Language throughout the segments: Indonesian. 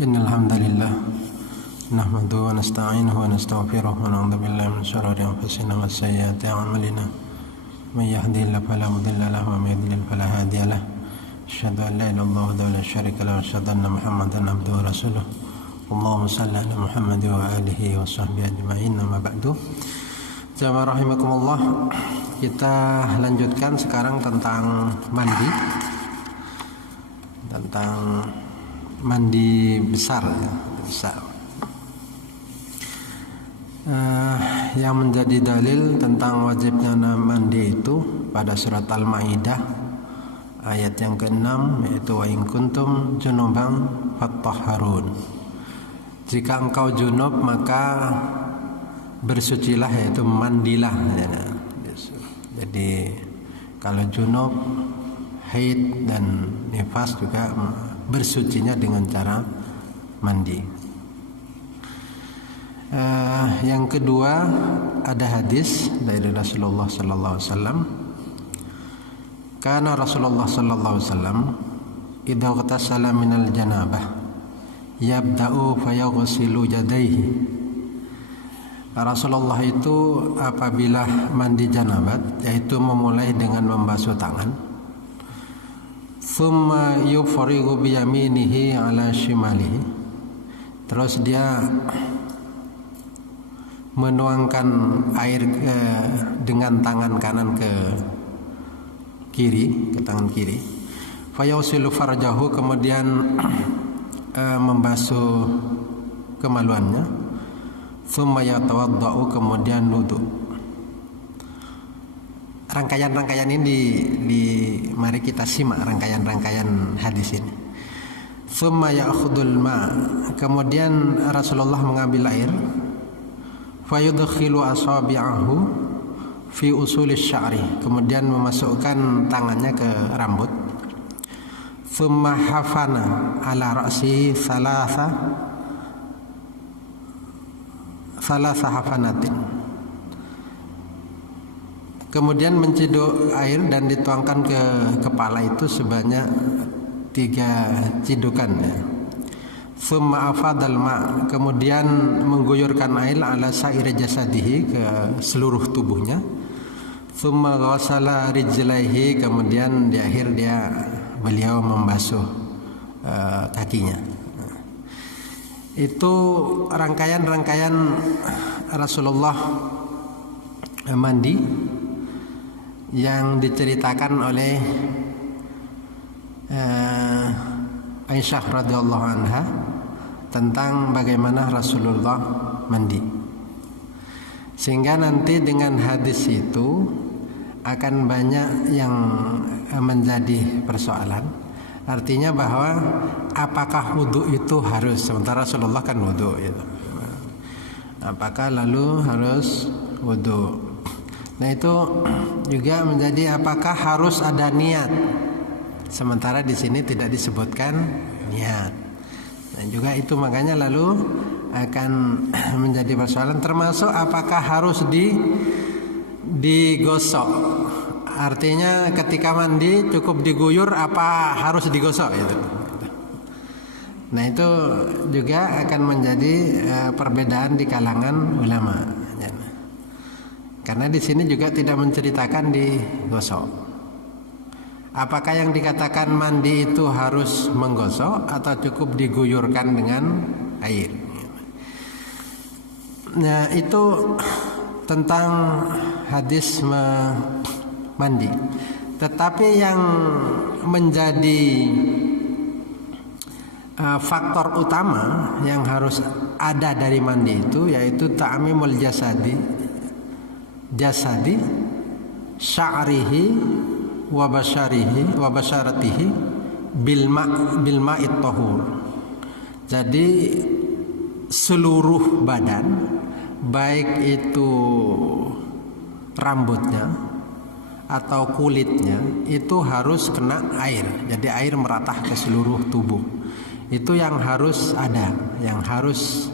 Innal hamdalillah nahmaduhu wa nasta'inuhu wa nastaghfiruh wa na'udzu billahi min shururi anfusina wa sayyiati a'malina. May yahdihillahu fala mudilla lahu wa may yudlil fala hadiya lahu. Asyhadu an la ilaha illallah wahdahu la syarika lahu wa asyhadu anna Muhammadan abduhu wa rasuluh. Allahumma shalli ala Muhammad wa alihi wa sahbihi ajma'in. Amma ba'du. Jamaah rahimakumullah. Kita lanjutkan sekarang tentang mandi. Tentang mandi besar ya, besar. Yang menjadi dalil tentang wajibnya mandi itu pada surat Al-Maidah ayat yang ke-6, yaitu wa in kuntum junuban fattahharun. Jika engkau junub maka bersucilah, yaitu mandilah ya. Jadi kalau junub, haid dan nifas juga bersucinya dengan cara mandi. Yang kedua, ada hadis dari Rasulullah sallallahu alaihi wasallam. Kana Rasulullah sallallahu alaihi wasallam idza ghatasala minal janabah yabda'u fayaghsilu yadayhi. Rasulullah itu apabila mandi janabat, yaitu memulai dengan membasuh tangan, thumma yufrigu biyaminihi ala shimalihi, terus dia menuangkan air dengan tangan kanan ke kiri, ke tangan kiri. Fayausilu farjahu, kemudian membasuh kemaluannya. Thumma yatawaddau, kemudian wudu. Rangkaian-rangkaian ini mari kita simak rangkaian-rangkaian hadis ini. Thumma ya'khudul ma, kemudian Rasulullah mengambil air, fayudkhilu asabi'ahu fi usulis sya'ri, kemudian memasukkan tangannya ke rambut. Thumma hafana ala ra'si salasa hafanatin, kemudian menciduk air dan dituangkan ke kepala itu sebanyak 3 cidukan ya. Thumma afadal ma, kemudian mengguyurkan air ala sa'iri jasadihi, ke seluruh tubuhnya. Thumma ghasala rijlaihi, kemudian di akhir beliau membasuh kakinya. Itu rangkaian-rangkaian Rasulullah mandi yang diceritakan oleh Aisyah radhiyallahu anha tentang bagaimana Rasulullah mandi. Sehingga nanti dengan hadis itu akan banyak yang menjadi persoalan. Artinya bahwa apakah wudu itu harus, sementara Rasulullah kan wudu gitu. Apakah lalu harus wudu? Nah itu juga menjadi apakah harus ada niat, sementara di sini tidak disebutkan niat. Dan juga itu makanya lalu akan menjadi persoalan, termasuk apakah harus digosok. Artinya ketika mandi cukup diguyur apa harus digosok itu. Nah itu juga akan menjadi perbedaan di kalangan ulama. Karena di sini juga tidak menceritakan digosok. Apakah yang dikatakan mandi itu harus menggosok atau cukup diguyurkan dengan air? Nah itu tentang hadis mandi. Tetapi yang menjadi faktor utama yang harus ada dari mandi itu yaitu ta'mimul jasadi sya'rihi wa basyaratihi bil ma'it tahur. Jadi seluruh badan, baik itu rambutnya atau kulitnya, itu harus kena air. Jadi air meratah ke seluruh tubuh. Itu yang harus ada, yang harus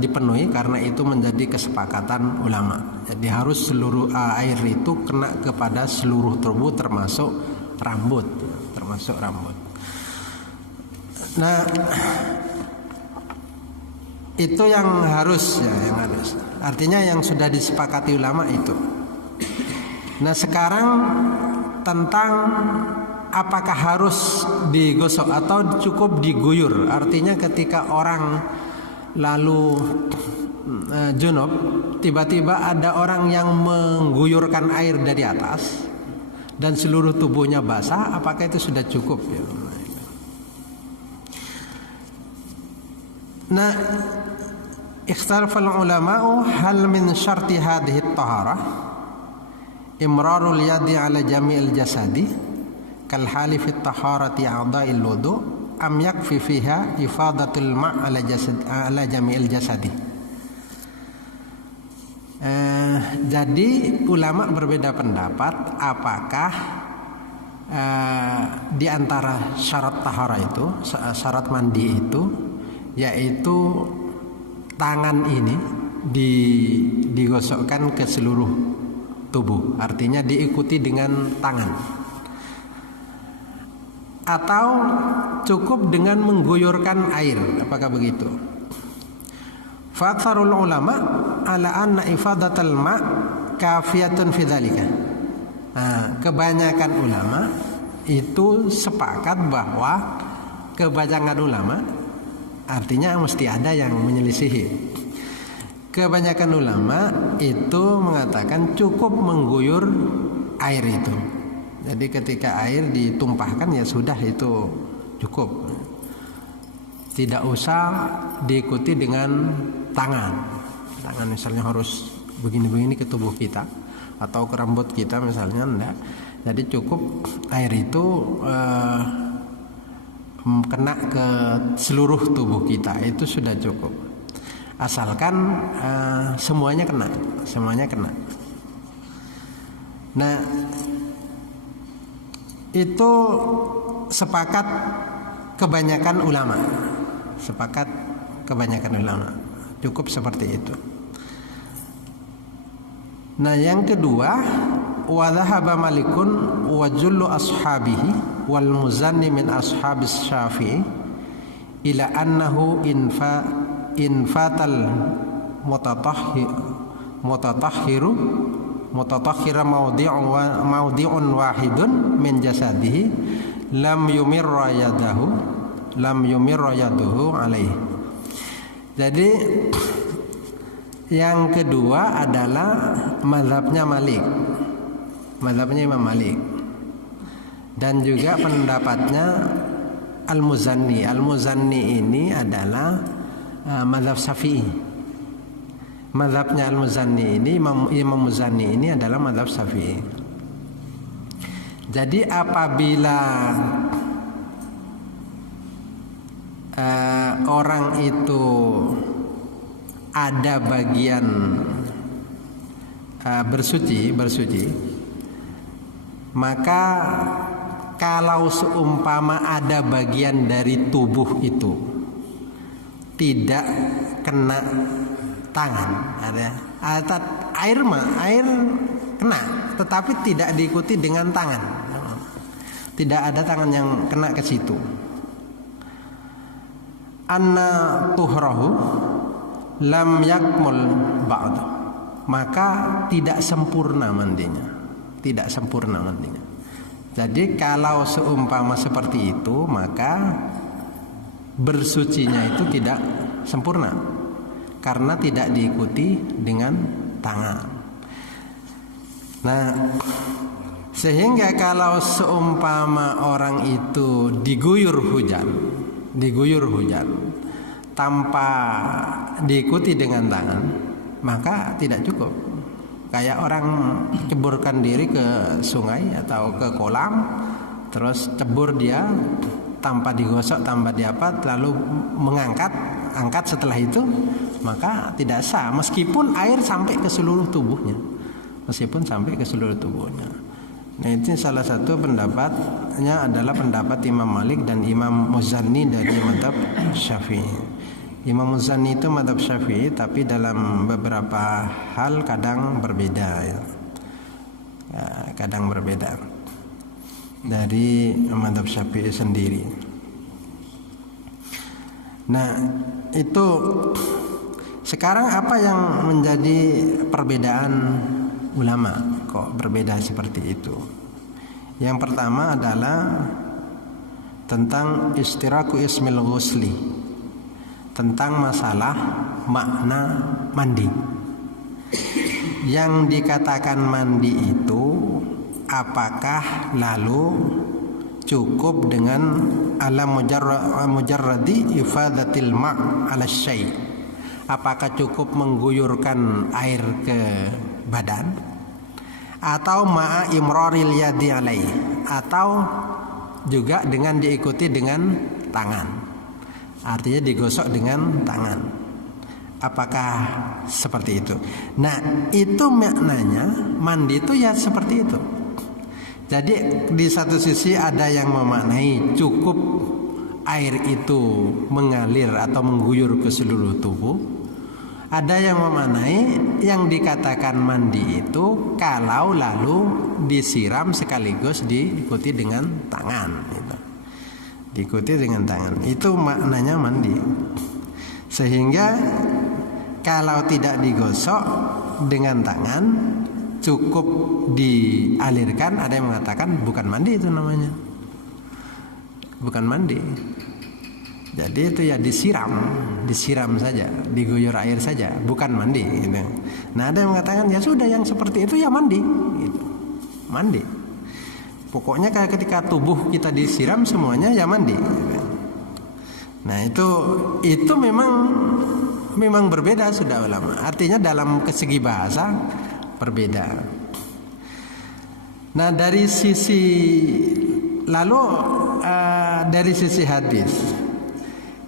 dipenuhi, karena itu menjadi kesepakatan ulama. Jadi harus seluruh air itu kena kepada seluruh tubuh termasuk rambut, termasuk rambut. Nah, itu yang harus ya, yang harus. Artinya yang sudah disepakati ulama itu. Nah, sekarang tentang apakah harus digosok atau cukup diguyur. Artinya ketika orang lalu junub, tiba-tiba ada orang yang mengguyurkan air dari atas dan seluruh tubuhnya basah, apakah itu sudah cukup ya? Nah, ikhtalafal ulama'u hal min syarti hadhihi at-taharah imrarul yadi ala jami'il jasadi kal hali fi at-taharati a'dha'il wudu' am yakfi fiha ifadatul ma' ala jami'il jasadi. Jadi ulama berbeda pendapat apakah di antara syarat tahara itu, syarat mandi itu, yaitu tangan ini digosokkan ke seluruh tubuh, artinya diikuti dengan tangan, atau cukup dengan mengguyurkan air, apakah begitu? Fa'aktsarul ulama ala anna ifadatal ma' kafiyatun fi dzalika. Nah, kebanyakan ulama itu sepakat bahwa kebanyakan ulama, artinya mesti ada yang menyelisihi. Kebanyakan ulama itu mengatakan cukup mengguyur air itu. Jadi ketika air ditumpahkan ya sudah, itu cukup. Tidak usah diikuti dengan tangan. Tangan misalnya harus begini-begini ke tubuh kita atau ke rambut kita misalnya, enggak. Jadi cukup air itu kena ke seluruh tubuh kita, itu sudah cukup. Asalkan semuanya kena. Nah, itu sepakat kebanyakan ulama. Cukup seperti itu. Nah, yang kedua, wa dhahaba Malikun wa jullu ashabihi wal Muzanni min ashabis Syafi'i ila annahu infatal mutatahhira mawdi'un wahidun min jasadihi lam yumirra yaduhu alaihi. Jadi yang kedua adalah mazhabnya Imam Malik, dan juga pendapatnya Al-Muzanni. Al-Muzanni ini adalah mazhab Syafi'i. Mazhabnya Al-Muzanni ini, Imam Muzanni ini adalah mazhab Syafi'i. Jadi apabila orang itu ada bagian bersuci, maka kalau seumpama ada bagian dari tubuh itu tidak kena tangan, ada air kena, tetapi tidak diikuti dengan tangan, tidak ada tangan yang kena ke situ. Anna tuhrahu lam yakmul ba'du, maka tidak sempurna mandinya. Jadi kalau seumpama seperti itu, maka bersucinya itu tidak sempurna karena tidak diikuti dengan tangan. Nah, sehingga kalau seumpama orang itu diguyur hujan tanpa diikuti dengan tangan, maka tidak cukup. Kayak orang ceburkan diri ke sungai atau ke kolam, terus cebur dia tanpa digosok, tanpa diapa, lalu angkat setelah itu, maka tidak sah meskipun air sampai ke seluruh tubuhnya. Nah, itu salah satu pendapatnya adalah pendapat Imam Malik dan Imam Muzanni dari mazhab Syafi'i. Imam Muzanni itu mazhab Syafi'i, tapi dalam beberapa hal kadang berbeda ya. Kadang berbeda. dari mazhab Syafi'i sendiri. Nah, itu sekarang apa yang menjadi perbedaan ulama kok berbeda seperti itu? Yang pertama adalah tentang istiraku ismil ghusli, tentang masalah makna mandi. Yang dikatakan mandi itu apakah lalu cukup dengan ala mujarradi ifadatil ma' ala syai'? Apakah cukup mengguyurkan air ke badan, atau ma'a imraril yadi alai, atau juga dengan diikuti dengan tangan, artinya digosok dengan tangan? Apakah seperti itu? Nah, itu maknanya mandi itu ya seperti itu. Jadi di satu sisi ada yang memaknai cukup air itu mengalir atau mengguyur ke seluruh tubuh. Ada yang memaknai yang dikatakan mandi itu kalau lalu disiram sekaligus diikuti dengan tangan gitu. Diikuti dengan tangan, itu maknanya mandi. Sehingga kalau tidak digosok dengan tangan, cukup dialirkan, ada yang mengatakan bukan mandi, itu namanya bukan mandi. Jadi itu ya disiram saja, diguyur air saja, bukan mandi gitu. Nah, ada yang mengatakan ya sudah, yang seperti itu ya mandi gitu. Mandi pokoknya kayak ketika tubuh kita disiram semuanya ya mandi gitu. Nah, itu memang berbeda sudah ulama. Artinya dalam segi bahasa berbeda. Nah, dari sisi dari sisi hadis,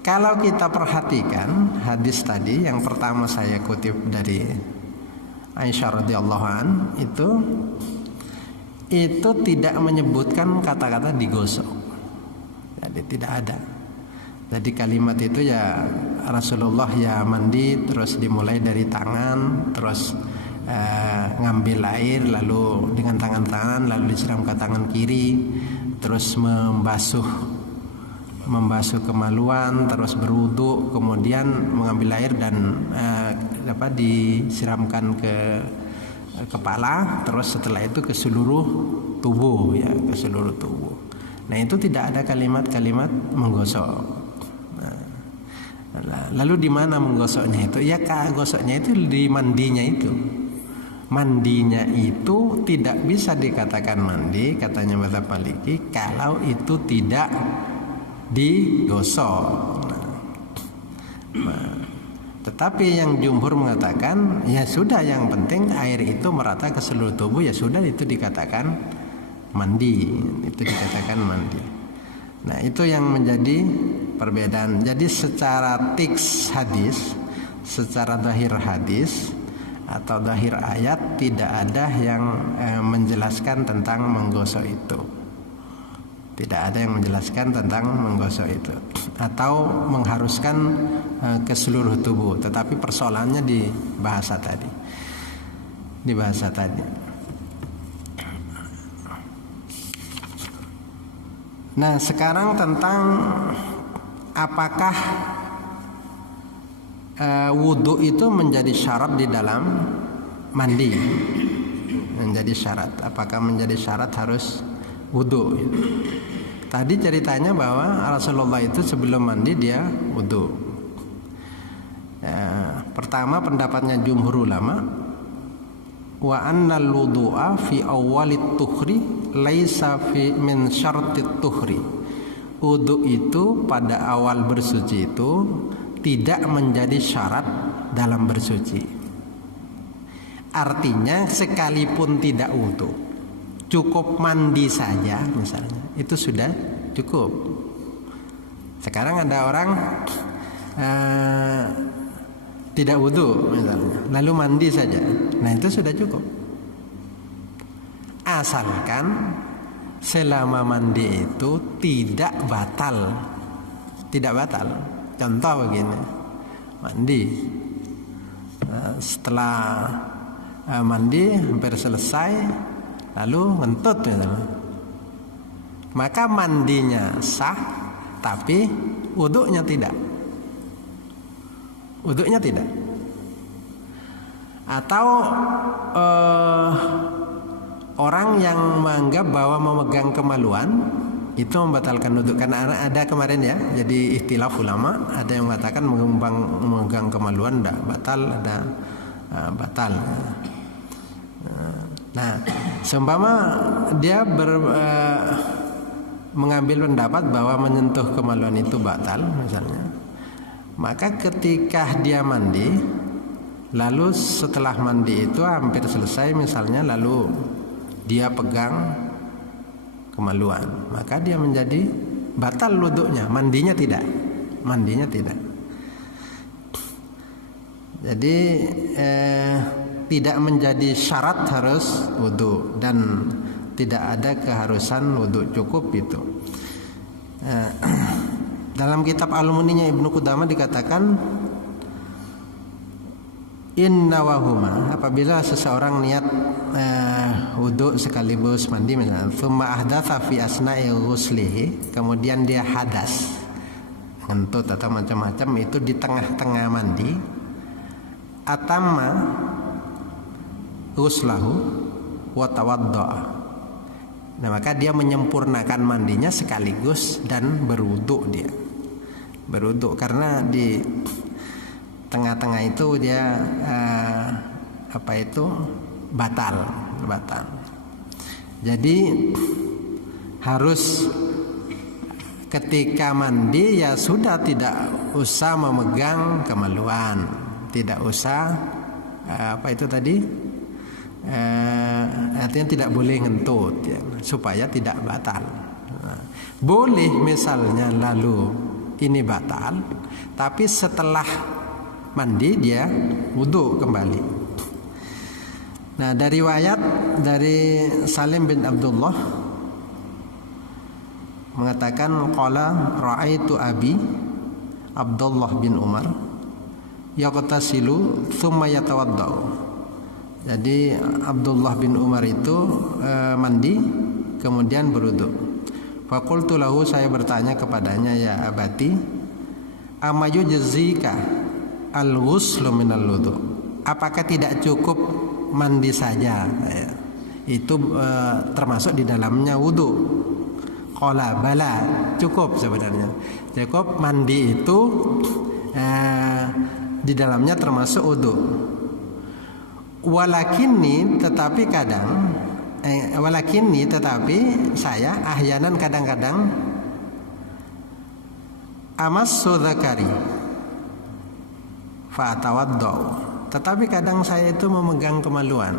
kalau kita perhatikan hadis tadi yang pertama saya kutip dari Aisyah radhiyallahu an, itu tidak menyebutkan kata-kata digosok. Jadi tidak ada. Jadi kalimat itu ya Rasulullah ya mandi, terus dimulai dari tangan, terus ngambil air lalu dengan tangan kanan lalu disiram ke tangan kiri, terus membasuh kemaluan, terus berwudu, kemudian mengambil air dan disiramkan ke kepala, terus setelah itu ke seluruh tubuh ya, ke seluruh tubuh. Nah, itu tidak ada kalimat-kalimat menggosok. Lalu di mana menggosoknya itu? Ya, gosoknya itu di mandinya itu. Mandinya itu tidak bisa dikatakan mandi, katanya mazhab Maliki, kalau itu tidak digosok. Tetapi yang jumhur mengatakan ya sudah, yang penting air itu merata ke seluruh tubuh, ya sudah, itu dikatakan mandi, itu dikatakan mandi. Nah, itu yang menjadi perbedaan. Jadi secara teks hadis, secara zahir hadis atau zahir ayat, tidak ada yang menjelaskan tentang menggosok itu. Tidak ada yang menjelaskan tentang menggosok itu atau mengharuskan ke seluruh tubuh. Tetapi persoalannya di bahasa tadi. Di bahasa tadi. Nah, sekarang tentang apakah wudhu itu menjadi syarat di dalam mandi. Menjadi syarat. Apakah menjadi syarat harus wudhu? Tadi ceritanya bahwa Rasulullah itu sebelum mandi dia wudhu. Pertama pendapatnya jumhur ulama, wa annal wudu'a fi awwalit tuhri laisa fi min syartit tuhri. Wudhu itu pada awal bersuci itu tidak menjadi syarat dalam bersuci. Artinya sekalipun tidak wudhu, cukup mandi saja misalnya, itu sudah cukup. Sekarang ada orang tidak wudhu misalnya, lalu mandi saja, nah itu sudah cukup. Asalkan selama mandi itu tidak batal. Tidak batal. Contoh begini, mandi, setelah mandi hampir selesai, lalu ngentut misalnya. maka mandinya sah, tapi wuduknya tidak. Wuduknya tidak. Atau orang yang menganggap bahwa memegang kemaluan itu membatalkan wudhu, karena ada kemarin ya, jadi ikhtilaf ulama, ada yang mengatakan memegang kemaluan tidak batal, ada batal. Nah, seumpama dia mengambil pendapat bahwa menyentuh kemaluan itu batal misalnya, maka ketika dia mandi, lalu setelah mandi itu hampir selesai misalnya, lalu dia pegang kemaluan, maka dia menjadi batal wudhunya, mandinya tidak. Jadi tidak menjadi syarat harus wudhu, dan tidak ada keharusan wudhu, cukup itu. Dalam kitab Al-Muninya Ibnu Qudamah dikatakan, inna wahuma, apabila seseorang niat wudhu sekaligus mandi misalnya, thumma ahdatsa fi asna'i ghuslihi, kemudian dia hadas, ngentut atau macam-macam itu di tengah-tengah mandi, atamma ghuslahu wa tawaddaa, nah maka dia menyempurnakan mandinya sekaligus dan berwudhu. Dia berwudhu karena di tengah-tengah itu dia batal. Jadi harus ketika mandi ya sudah tidak usah memegang kemaluan, tidak usah artinya tidak boleh ngentut ya, supaya tidak batal. Boleh misalnya lalu ini batal, tapi setelah mandi dia wudhu kembali. Nah, dari riwayat dari Salim bin Abdullah mengatakan, qala ra'aitu abi Abdullah bin Umar yaqtasilu thumma yatawaddau. Jadi Abdullah bin Umar itu mandi kemudian berwudhu. Faqultu lahu, saya bertanya kepadanya, ya abati, amayu jazika al-ghuslu minal wudu, apakah tidak cukup mandi saja? Itu termasuk di dalamnya wudu. Qala bala, cukup sebenarnya. Cukup mandi itu di dalamnya termasuk wudu. Walakinni, tetapi saya ahyanan kadang-kadang amassu dzakari fa'atawaddau, tetapi kadang saya itu memegang kemaluan,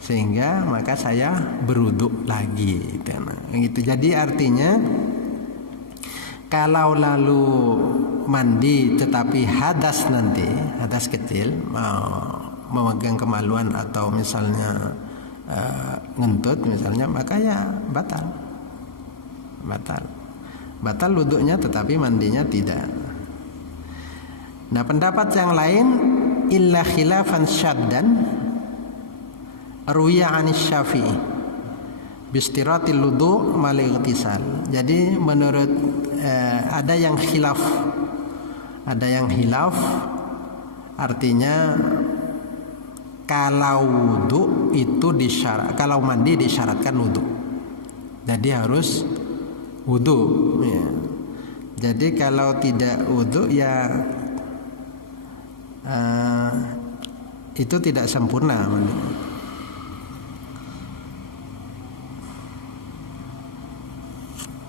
sehingga maka saya berwudhu lagi gitu. Jadi artinya kalau lalu mandi tetapi hadas, nanti hadas kecil, memegang kemaluan atau misalnya ngentut misalnya, maka ya batal wudhunya, tetapi mandinya tidak. Nah, pendapat yang lain, illa khilafan syaddan ruya anis Syafi'i bistiratil wudu' mal ightisal. Jadi menurut ada yang khilaf, artinya kalau wudu itu kalau mandi disyaratkan wudu, jadi harus wudu ya. Jadi kalau tidak wudu ya itu tidak sempurna mandi.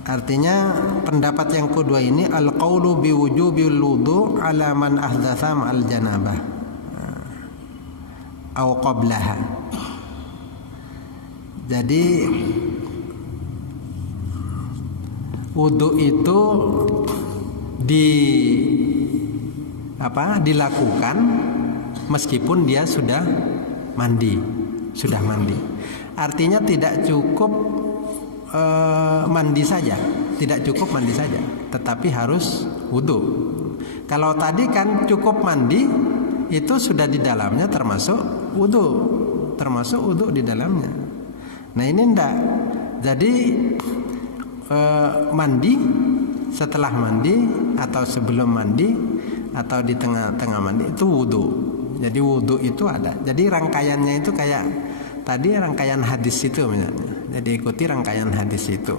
Artinya pendapat yang kedua ini, al-qaulu biwujubil wudu ala man ahdatsa ma'al janabah au qablaha. Jadi wudu itu dilakukan meskipun dia sudah mandi. Artinya tidak cukup mandi saja, tetapi harus wudu. Kalau tadi kan cukup mandi, itu sudah di dalamnya termasuk wudu di dalamnya. Nah, ini enggak. Jadi mandi, setelah mandi atau sebelum mandi atau di tengah-tengah mandi itu wudu. Jadi wudu itu ada. Jadi rangkaiannya itu kayak tadi rangkaian hadis itu misalnya. Jadi ikuti rangkaian hadis itu.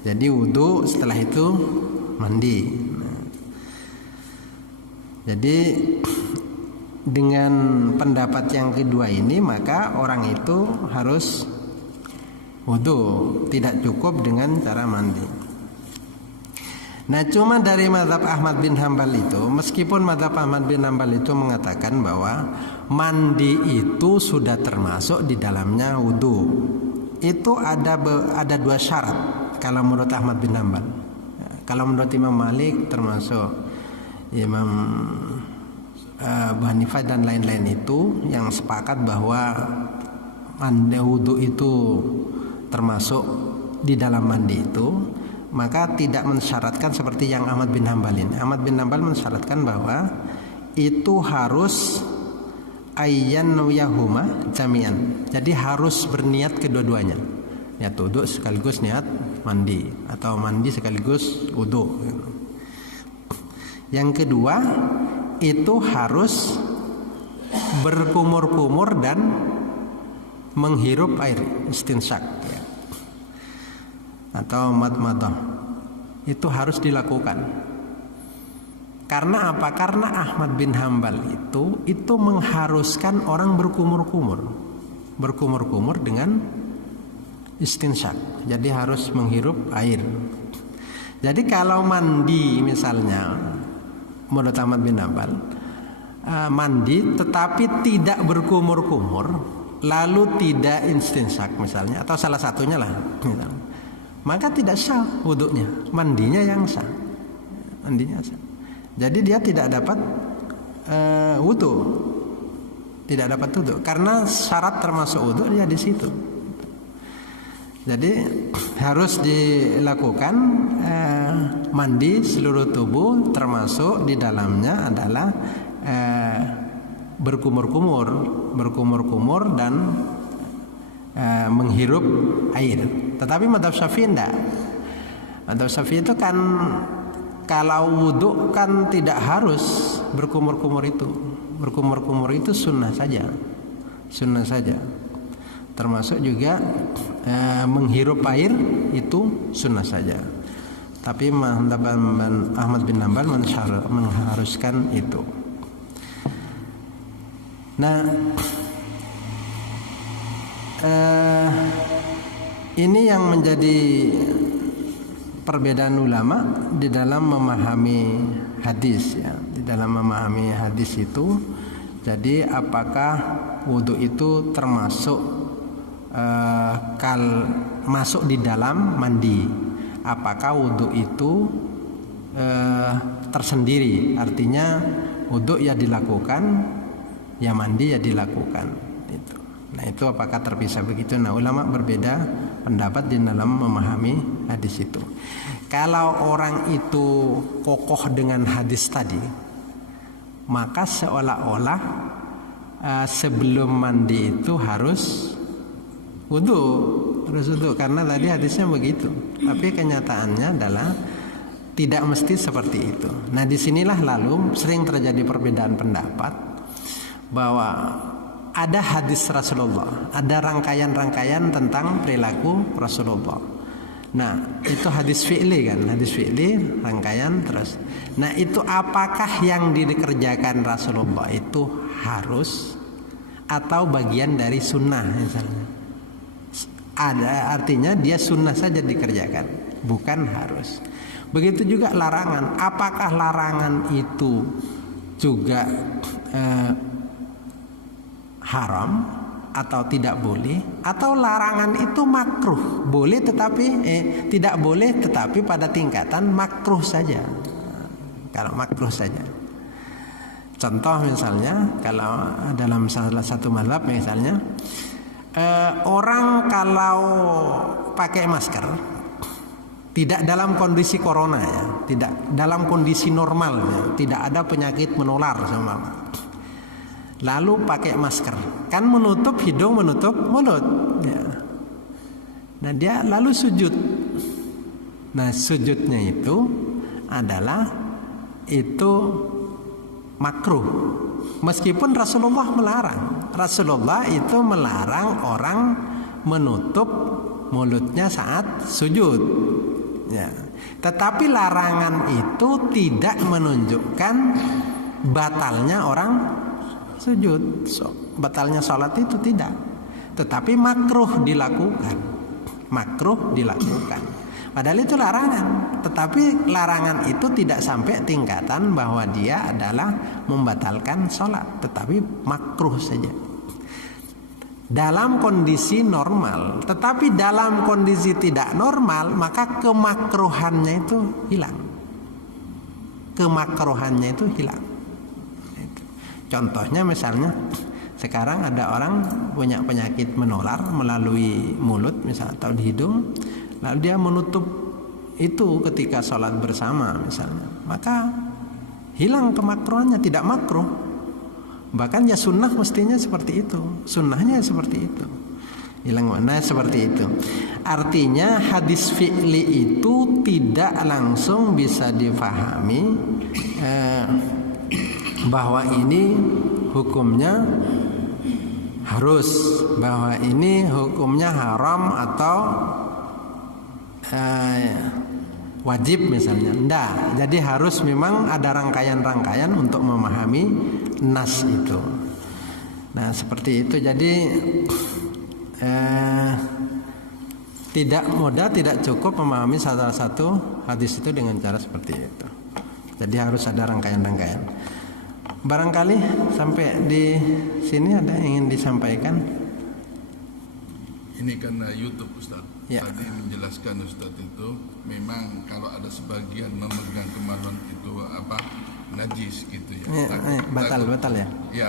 Jadi wudu, setelah itu mandi. Nah, jadi dengan pendapat yang kedua ini maka orang itu harus wudu, tidak cukup dengan cara mandi. Nah, cuma dari mazhab Ahmad bin Hambal itu, meskipun mazhab Ahmad bin Hambal itu mengatakan bahwa mandi itu sudah termasuk di dalamnya wudu, itu ada dua syarat kalau menurut Ahmad bin Hambal. Kalau menurut Imam Malik termasuk Imam Abu Hanifah dan lain-lain itu yang sepakat bahwa mandi wudu itu termasuk di dalam mandi itu, maka tidak mensyaratkan seperti yang Ahmad bin Hambal ini. Ahmad bin Hambal mensyaratkan bahwa itu harus ayyan yahuma jami'an. Jadi harus berniat kedua-duanya. Niat wudu sekaligus niat mandi, atau mandi sekaligus wudu. Yang kedua, itu harus berkumur-kumur dan menghirup air, istinsyak atau madmadah. Itu harus dilakukan. Karena apa? Karena Ahmad bin Hambal itu mengharuskan orang berkumur-kumur dengan istinsyak. Jadi harus menghirup air. Jadi kalau mandi misalnya menurut Ahmad bin Hambal, mandi tetapi tidak berkumur-kumur, lalu tidak istinsyak misalnya, atau salah satunya lah misalnya, maka tidak sah wudunya, mandinya yang sah, mandinya sah. Jadi dia tidak dapat wudu, tidak dapat wudu karena syarat termasuk wudu dia di situ. Jadi harus dilakukan mandi seluruh tubuh, termasuk di dalamnya adalah berkumur-kumur dan menghirup air. Tetapi madzhab Syafi'i tidak. Madzhab Syafi'i itu kan kalau wudu kan tidak harus berkumur-kumur itu. Berkumur-kumur itu sunnah saja. Sunnah saja. Termasuk juga menghirup air itu sunnah saja. Tapi Ahmad bin Hambal mengharuskan itu. Nah, ini yang menjadi perbedaan ulama di dalam memahami hadis ya. Di dalam memahami hadis itu, jadi apakah wudu itu termasuk masuk di dalam mandi? Apakah wudu itu tersendiri? Artinya wudu ya dilakukan, ya mandi ya dilakukan. Itu. Nah itu apakah terpisah begitu? Nah ulama berbeda pendapat di dalam memahami hadis itu. Kalau orang itu kokoh dengan hadis tadi, maka seolah-olah sebelum mandi itu harus wudu, karena tadi hadisnya begitu. Tapi kenyataannya adalah tidak mesti seperti itu. Nah disinilah lalu sering terjadi perbedaan pendapat bahwa ada hadis Rasulullah, ada rangkaian-rangkaian tentang perilaku Rasulullah. Nah itu hadis fi'li kan, hadis fi'li rangkaian terus. Nah itu apakah yang dikerjakan Rasulullah itu harus atau bagian dari sunnah misalnya? Ada artinya dia sunnah saja dikerjakan, bukan harus. Begitu juga larangan. Apakah larangan itu juga haram atau tidak boleh, atau larangan itu makruh, boleh tetapi tidak boleh tetapi pada tingkatan makruh saja. Kalau makruh saja. Contoh misalnya kalau dalam salah satu mazhab misalnya orang kalau pakai masker tidak dalam kondisi corona ya, tidak dalam kondisi normal ya, tidak ada penyakit menular sama. Lalu pakai masker, kan menutup hidung, menutup mulut ya. Nah dia lalu sujud Nah, sujudnya itu adalah itu makruh. Meskipun Rasulullah melarang. Rasulullah itu melarang orang menutup mulutnya saat sujud. Ya. Tetapi larangan itu tidak menunjukkan batalnya orang sujud. Batalnya sholat itu tidak. Tetapi makruh dilakukan. Makruh dilakukan. Padahal itu larangan, tetapi larangan itu tidak sampai tingkatan bahwa dia adalah membatalkan sholat, tetapi makruh saja. Dalam kondisi normal, tetapi dalam kondisi tidak normal, maka kemakruhannya itu hilang. Kemakruhannya itu hilang. Contohnya misalnya, sekarang ada orang punya penyakit menular melalui mulut misalnya atau di hidung, lalu dia menutup itu ketika sholat bersama misalnya, maka hilang kemakruhannya, tidak makruh. Bahkan ya sunnah mestinya seperti itu, sunnahnya seperti itu, hilang mana seperti itu. Artinya hadis fi'li itu tidak langsung bisa difahami bahwa ini hukumnya harus, bahwa ini hukumnya haram atau wajib misalnya. Enggak. Jadi harus memang ada rangkaian-rangkaian untuk memahami nas itu. Nah, seperti itu. Jadi tidak mudah, tidak cukup memahami salah satu hadis itu dengan cara seperti itu. Jadi harus ada rangkaian-rangkaian. Barangkali sampai di sini ada yang ingin disampaikan. Ini karena YouTube, Ustaz. Ya. Tadi menjelaskan Ustaz itu memang kalau ada sebagian memegang kemaluan itu najis gitu ya. Batal ya. Ya,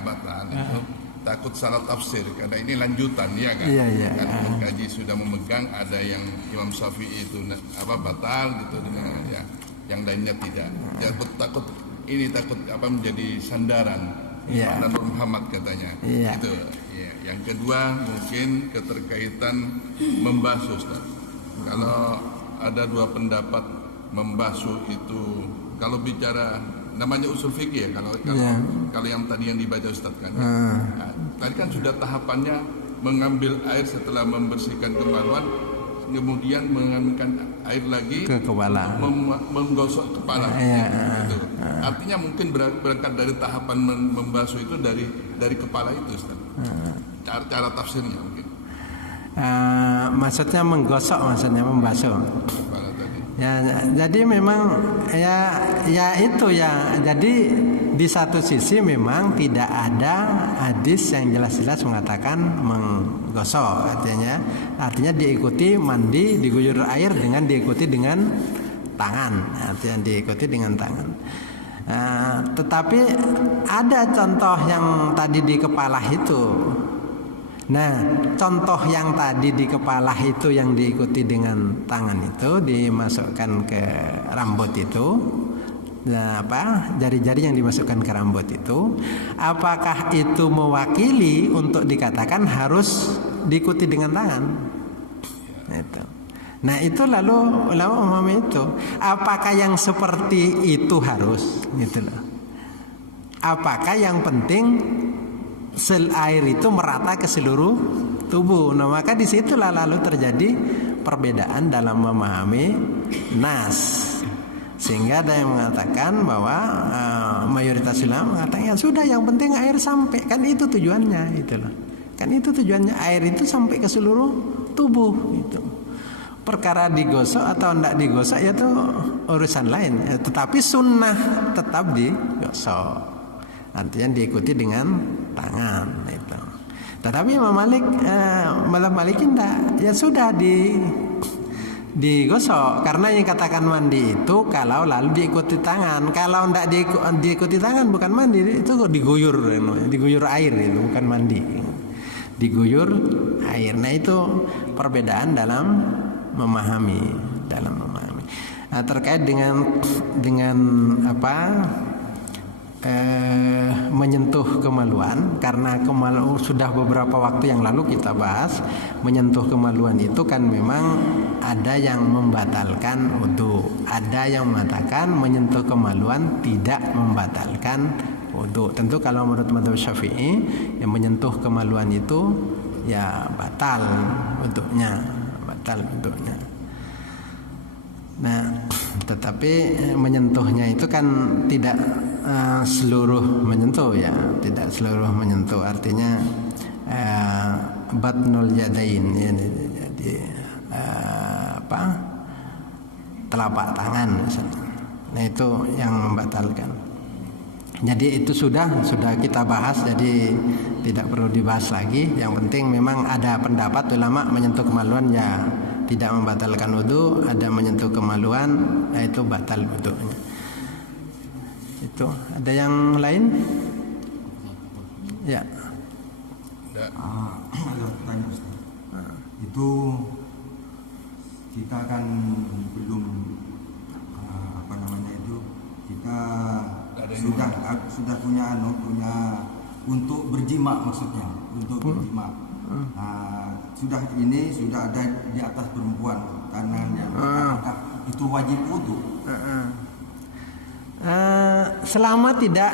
batal itu. Takut salah tafsir karena ini lanjutan ya kan. Iya. Kan kaji sudah memegang, ada yang Imam Syafi'i itu batal gitu dengan ya. Yang lainnya tidak. Takut menjadi sandaran. Ya. Makna Nur Muhammad katanya. Ya. Itu. Yang kedua mungkin keterkaitan membasuh, Ustaz. Kalau ada dua pendapat membasuh itu, kalau bicara namanya usul fikih ya, kalau yang tadi yang dibaca Ustaz kan. Nah, tadi kan sudah tahapannya mengambil air setelah membersihkan kemaluan, kemudian mengambilkan air lagi ke kepala, menggosok kepala. Gitu. Artinya mungkin berangkat dari tahapan membasuh itu dari kepala itu, Ustaz. Cara tafsirnya mungkin. Maksudnya menggosok, maksudnya membasuh. Kepala tadi. Ya, jadi memang ya itu ya. Jadi di satu sisi memang tidak ada hadis yang jelas-jelas mengatakan menggosok, artinya diikuti mandi diguyur air dengan diikuti dengan tangan, artinya diikuti dengan tangan. Tetapi ada contoh yang tadi di kepala itu. Nah, contoh yang tadi di kepala itu yang diikuti dengan tangan itu dimasukkan ke rambut itu. Nah, jari-jari yang dimasukkan ke rambut itu, apakah itu mewakili untuk dikatakan harus diikuti dengan tangan? Itu. Nah, itu lalu ulama memahami itu. Apakah yang seperti itu harus? Gitu loh. Apakah yang penting air itu merata ke seluruh tubuh? Nah, maka disitulah lalu terjadi perbedaan dalam memahami nas. Sehingga ada yang mengatakan bahwa mayoritas ulama mengatakan ya sudah, yang penting air sampai, kan itu tujuannya, itu loh. Kan itu tujuannya, air itu sampai ke seluruh tubuh itu. Perkara digosok atau tidak digosok ya itu urusan lain. Tetapi sunnah tetap digosok. Artinya diikuti dengan tangan itu. Tetapi Imam Malik malah Maliki tidak. Ya sudah digosok, karena yang katakan mandi itu kalau lalu diikuti tangan. Kalau tidak diikuti tangan bukan mandi, itu diguyur air, itu bukan mandi, diguyur air. Nah, itu perbedaan dalam memahami. Nah, terkait dengan menyentuh kemaluan, karena kemaluan sudah beberapa waktu yang lalu kita bahas, menyentuh kemaluan itu kan memang ada yang membatalkan wudu, ada yang mengatakan menyentuh kemaluan tidak membatalkan wudu. Tentu kalau menurut mazhab Syafi'i, yang menyentuh kemaluan itu ya batal wudunya. Nah, tetapi menyentuhnya itu kan tidak seluruh menyentuh ya, tidak seluruh menyentuh. Artinya batnul yadain ya, jadi telapak tangan misalnya. Nah, itu yang membatalkan. Jadi itu sudah kita bahas, jadi tidak perlu dibahas lagi. Yang penting memang ada pendapat ulama menyentuh kemaluan ya tidak membatalkan wudu, ada menyentuh kemaluan yaitu batal wudunya. Itu ada yang lain? Ya. Ada pertanyaan Ustaz. Itu kita kan belum kita sudah punya untuk berjima, maksudnya untuk berjima. Sudah ada di atas perempuan tangannya, apakah itu wajib wudu? Selama tidak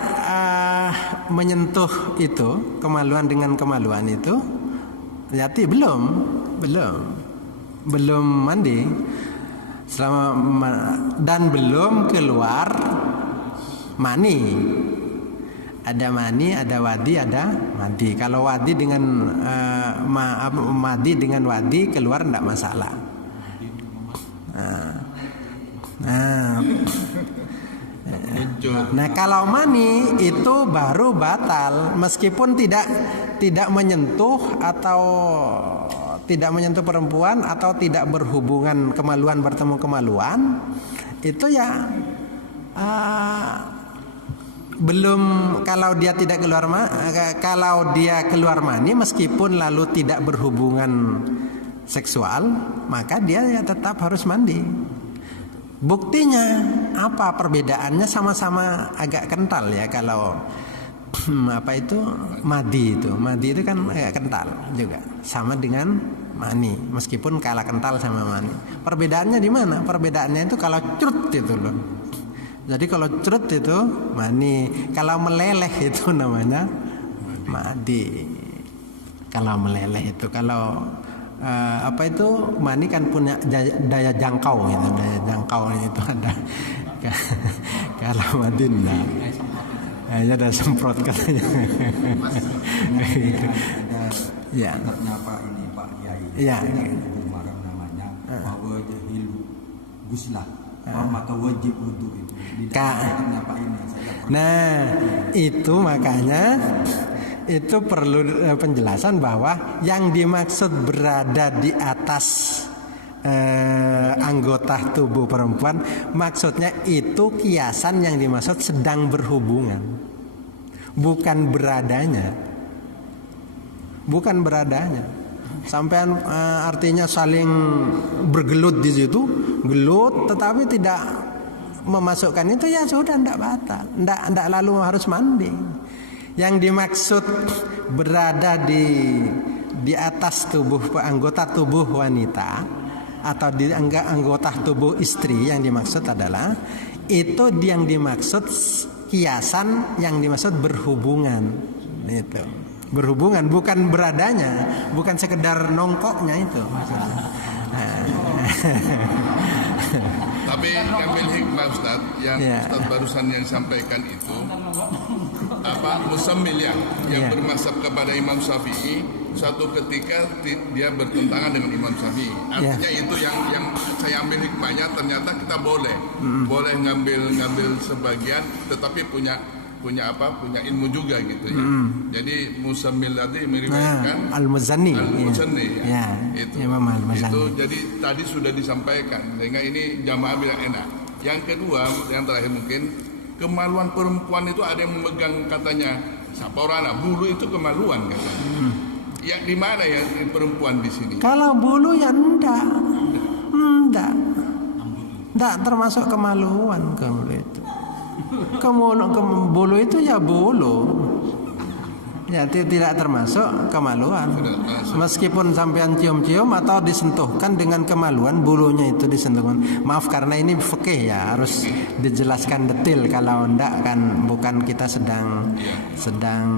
menyentuh itu kemaluan dengan kemaluan itu, berarti belum mandi. Dan belum keluar mani. Ada mani, ada wadi, ada madi. Kalau wadi dengan madi dengan wadi keluar tidak masalah. Nah, kalau mani itu baru batal, meskipun tidak menyentuh atau tidak menyentuh perempuan atau tidak berhubungan kemaluan bertemu kemaluan, itu ya belum. Kalau dia tidak kalau dia keluar mani meskipun lalu tidak berhubungan seksual, maka dia ya tetap harus mandi. Buktinya apa? Perbedaannya sama-sama agak kental ya. Kalau madi itu kan agak kental juga, sama dengan mani, meskipun kalah kental sama mani. Perbedaannya di mana? Perbedaannya itu kalau crut itu loh. Jadi kalau crut itu mani, kalau meleleh itu namanya madi. Kalau meleleh itu, kalau mani kan punya daya jangkau gitu, daya jangkau itu ada. Kalau madi enggak. Ya ada semprot katanya. Ya. Pak Kiai. Ya. Namanya bahwa jahil guslah. Maka wajib wudu itu. Nah, itu makanya itu perlu penjelasan bahwa yang dimaksud berada di atas anggota tubuh perempuan, maksudnya itu kiasan yang dimaksud sedang berhubungan, bukan beradanya. Sampai artinya saling bergelut di situ, gelut tetapi tidak memasukkan itu, ya sudah, tidak batal, tidak lalu harus mandi. Yang dimaksud berada di atas tubuh anggota tubuh wanita atau di anggota tubuh istri, yang dimaksud adalah itu yang dimaksud kiasan, yang dimaksud berhubungan. Itu berhubungan, bukan beradanya, bukan sekedar nongkoknya itu maksudnya. Tapi ngambil hikmah Ustaz, yang Ustaz barusan yang sampaikan itu musammil yang bermazhab kepada Imam Syafi'i, suatu ketika dia bertentangan dengan Imam Syafi'i. Artinya itu yang saya ambil hikmahnya, ternyata kita boleh ngambil sebagian, tetapi punya ilmu juga gitu ya. Jadi musammil tadi meriwayatkan Al-Muzanni ya. Itu Imam Al-Muzanni. Itu jadi tadi sudah disampaikan, sehingga ini jamaah bilang enak. Yang kedua, yang terakhir mungkin, kemaluan perempuan itu ada yang memegang katanya saporana, bulu itu kemaluan katanya. Yang di mana ya perempuan di sini? Kalau bulu ya enggak termasuk kemaluan kalau itu. Bulu itu ya bulu. Ya tidak termasuk kemaluan. Meskipun sampean cium-cium atau disentuhkan dengan kemaluan, bulunya itu disentuhkan. Maaf karena ini fikih ya, harus dijelaskan detail. Kalau enggak kan bukan kita sedang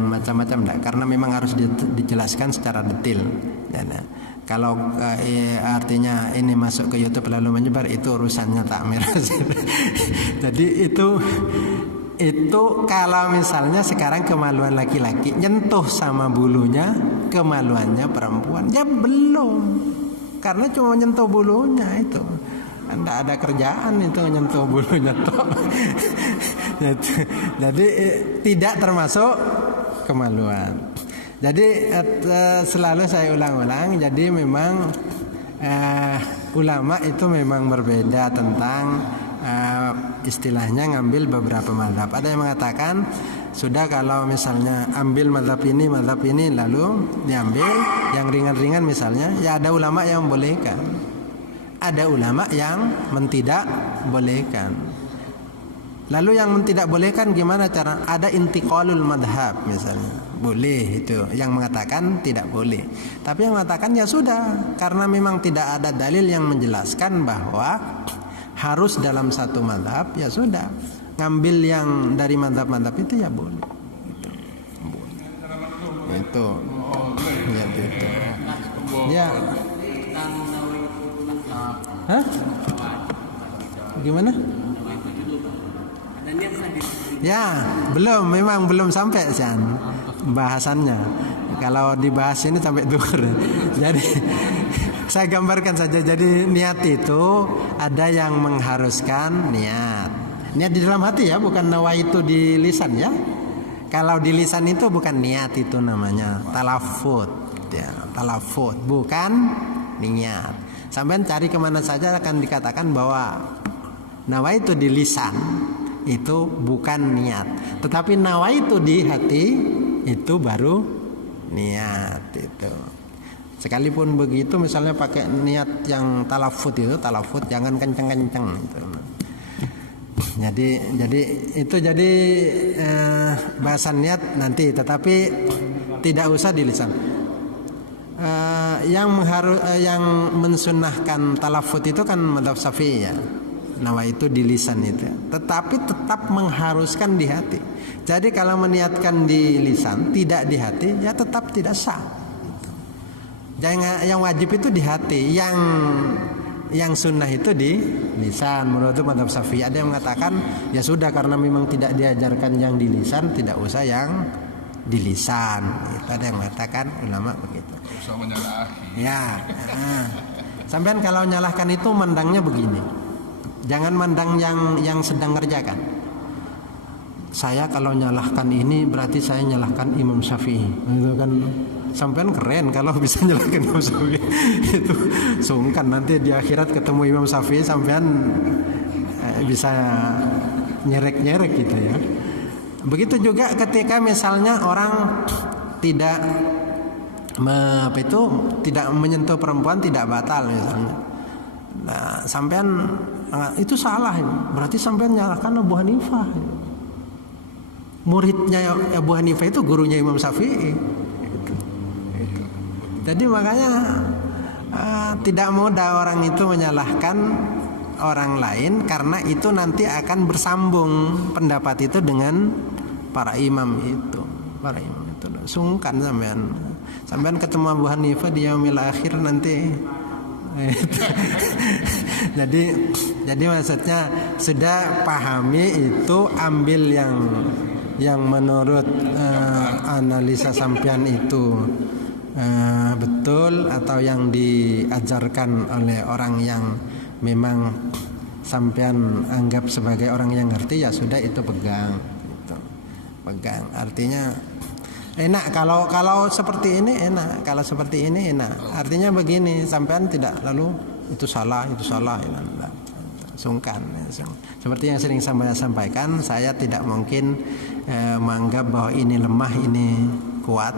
macam-macam enggak, karena memang harus dijelaskan secara detail. Ya, nah. Kalau artinya ini masuk ke YouTube lalu menyebar, itu urusannya takmir. Jadi itu kalau misalnya sekarang kemaluan laki-laki nyentuh sama bulunya, kemaluannya perempuan ya belum, karena cuma nyentuh bulunya itu, tidak ada kerjaan itu nyentuh bulunya toh. Jadi tidak termasuk kemaluan. Jadi selalu saya ulang-ulang, jadi memang ulama itu memang berbeda tentang istilahnya ngambil beberapa mazhab. Ada yang mengatakan sudah kalau misalnya ambil mazhab ini lalu diambil yang ringan-ringan misalnya, ya ada ulama yang membolehkan, ada ulama yang tidak bolehkan. Lalu yang tidak bolehkan gimana cara? Ada intiqalul madhab misalnya, boleh itu. Yang mengatakan tidak boleh. Tapi yang mengatakan ya sudah, karena memang tidak ada dalil yang menjelaskan bahwa harus dalam satu madhab, ya sudah. Ngambil yang dari madhab-madhab itu ya boleh. Itu. Ya itu. Ya. Hah? Gimana? Ya, memang belum sampai San bahasannya. Kalau dibahas ini sampai duhur. Jadi saya gambarkan saja. Jadi niat itu ada yang mengharuskan niat di dalam hati ya, bukan nawaitu di lisan ya. Kalau di lisan itu bukan niat, itu namanya talafut ya, talafut bukan niat. Sampai cari kemana saja akan dikatakan bahwa nawaitu di lisan itu bukan niat, tetapi nawaitu di hati itu baru niat itu. Sekalipun begitu, misalnya pakai niat yang talafut itu, jangan kenceng-kenceng itu. Jadi bahasan niat nanti, tetapi tidak usah di lisan. Yang mensunnahkan talafut itu kan mazhab Syafi'i ya. Nawaitu di lisan itu, tetapi tetap mengharuskan di hati. Jadi kalau meniatkan di lisan tidak di hati, ya tetap tidak sah. Jangan, yang wajib itu di hati, yang sunnah itu di lisan. Menurut mazhab Syafi'i. Ada yang mengatakan ya sudah, karena memang tidak diajarkan yang di lisan, tidak usah yang di lisan. Itu ada yang mengatakan, ulama begitu. Usah menyalahi. Ya. Sampean kalau nyalahkan itu mandangnya begini. Jangan mandang yang sedang ngerjakan. Saya kalau nyalahkan ini berarti saya nyalahkan Imam Syafi'i. Itu kan sampean keren kalau bisa nyalahkan Imam Syafi'i. Itu sungkan nanti di akhirat ketemu Imam Syafi'i sampean bisa nyerek-nyerek gitu ya. Begitu juga ketika misalnya orang tidak menyentuh perempuan, tidak batal misalnya. Nah, sampean itu salah, berarti sampean nyalahkan Abu Hanifah. Muridnya Abu Hanifah itu gurunya Imam Syafi'i. Jadi makanya tidak mudah orang itu menyalahkan orang lain, karena itu nanti akan bersambung pendapat itu dengan para imam itu. Sungkan sampean ketemu Abu Hanifah di yaumil akhir nanti. jadi maksudnya sudah pahami itu, ambil yang menurut analisa sampean itu betul, atau yang diajarkan oleh orang yang memang sampean anggap sebagai orang yang ngerti, ya sudah itu pegang gitu. Pegang artinya enak. Kalau seperti ini enak, kalau seperti ini enak. Artinya begini, sampean tidak lalu itu salah ya. Sungkan. Seperti yang sering saya sampaikan, saya tidak mungkin menganggap bahwa ini lemah, ini kuat,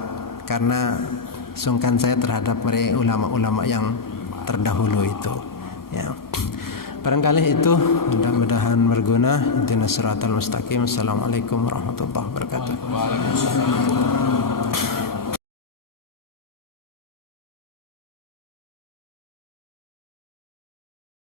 karena sungkan saya terhadap ulama-ulama yang terdahulu itu. Ya. Barangkali itu mudah-mudahan berguna. Ihdinas siratal mustaqim. Assalamualaikum warahmatullahi wabarakatuh.